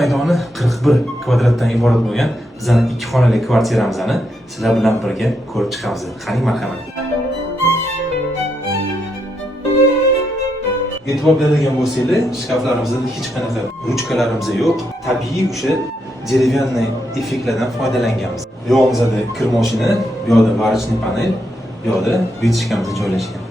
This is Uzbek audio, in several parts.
maydoni 41 kvadratdan iborat bo'lgan bizning 2 xonali kvartiramizni sizlar bilan birga ko'rib chiqamiz. Qani marhamat. E'tibor berilgan bo'lsanglar, shkaflarimizda hech qanaqa ruchkalarimiz yo'q. Tabiiy o'sha deravanniy effektlardan foydalanganmiz. Bu yog'imizda kir mashina, bu yoqda varishniy panel, bu yoqda vechkamiz joylashgan.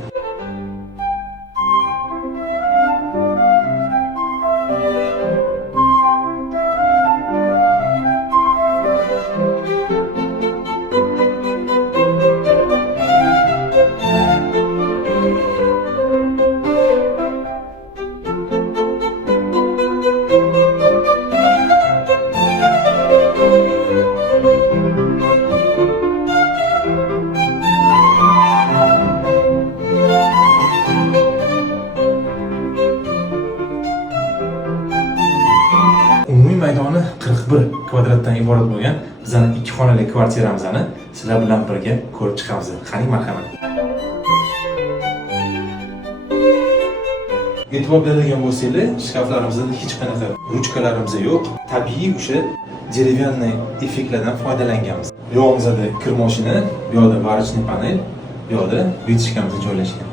Umumiy maydoni 41 kvadratdan iborat bo'lgan bizning 2 xonali kvartiramizni sizlar bilan birga ko'rib chiqamiz. Qani marhamat. E'tibor berilgan bo'lsanglar, shkaflarimizda hech qanaqa ruchkalarimiz yo'q. Tabiiy o'sha deravanniy effektlardan foydalanganmiz. Bu yog'imizda kir mashina, bu yoqda varishniy panel, bu yoqda vechkamiz joylashgan.